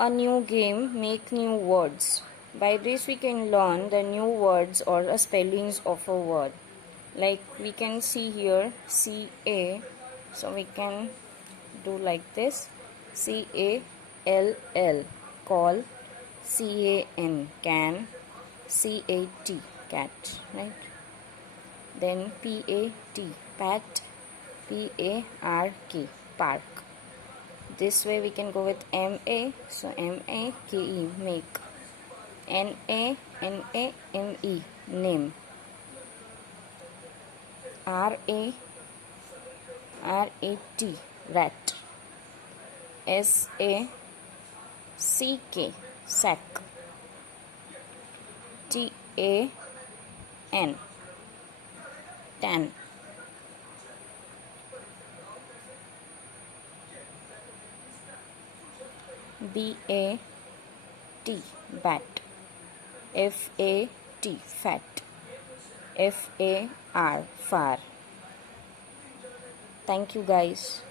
a new game, make new words. By this we can learn the new words or the spellings of a word. Like we can see here CA, so we can do like this: CALL, call; can; cat, right? Then pat; park. This way we can go with MA, so MAKE, make; NAME, name; RAT, rat; SACK, sack; TAN, tan; BAT, bat; FAT, fat; FAR, far. Thank you guys.